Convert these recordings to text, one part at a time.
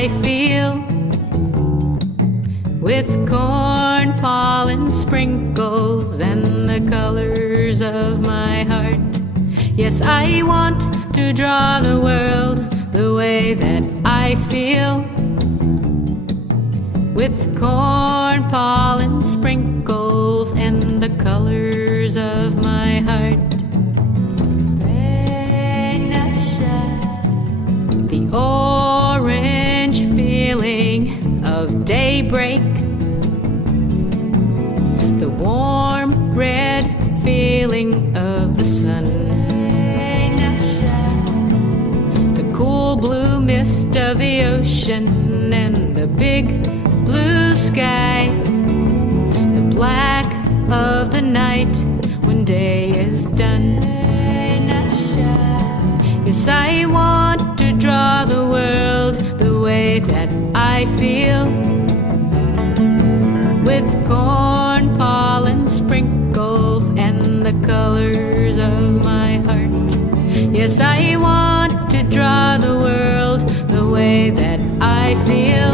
I feel, with corn pollen sprinkles and the colors of my heart. Yes, I want to draw the world the way that I feel, with corn pollen sprinkles and the colors of my heart. The orange feeling of daybreak, the warm red feeling of the sun, the cool blue mist of the ocean and the big blue sky, the black of the night when day is done. Yes, I want to draw the world the way that I feel, with corn pollen sprinkles and the colors of my heart. Yes, I want to draw the world the way that I feel,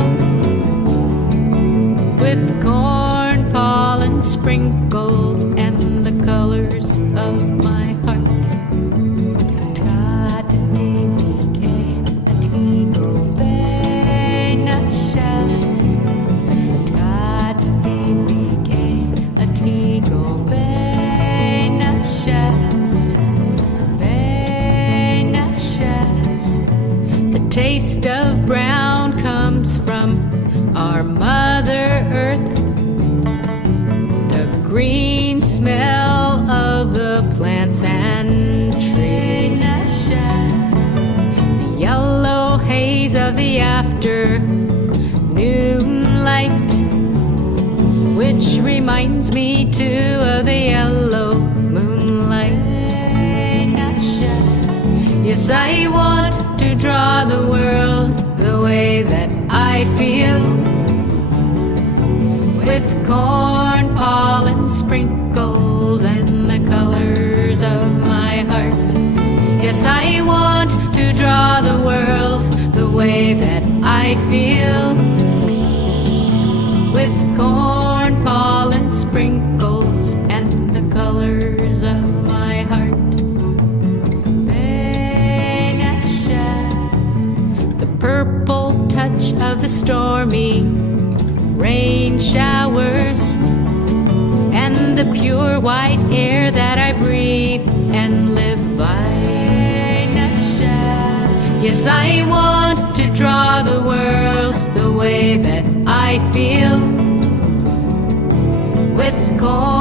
with corn pollen sprinkles and the colors of my heart. The taste of brown comes from our Mother Earth, the green smell of the plants and trees, the yellow haze of the afternoon light, which reminds me too of the yellow moonlight. Yes, I want to draw the world the way that I feel, with corn pollen sprinkles and the colors of my heart. Yes, I want to draw the world the way that I feel, with corn pollen sprinkles and the colors of my heart. The purple touch of the stormy rain showers, and the pure white air that I breathe and live by. Yes, I want to draw the world the way that I feel, with corn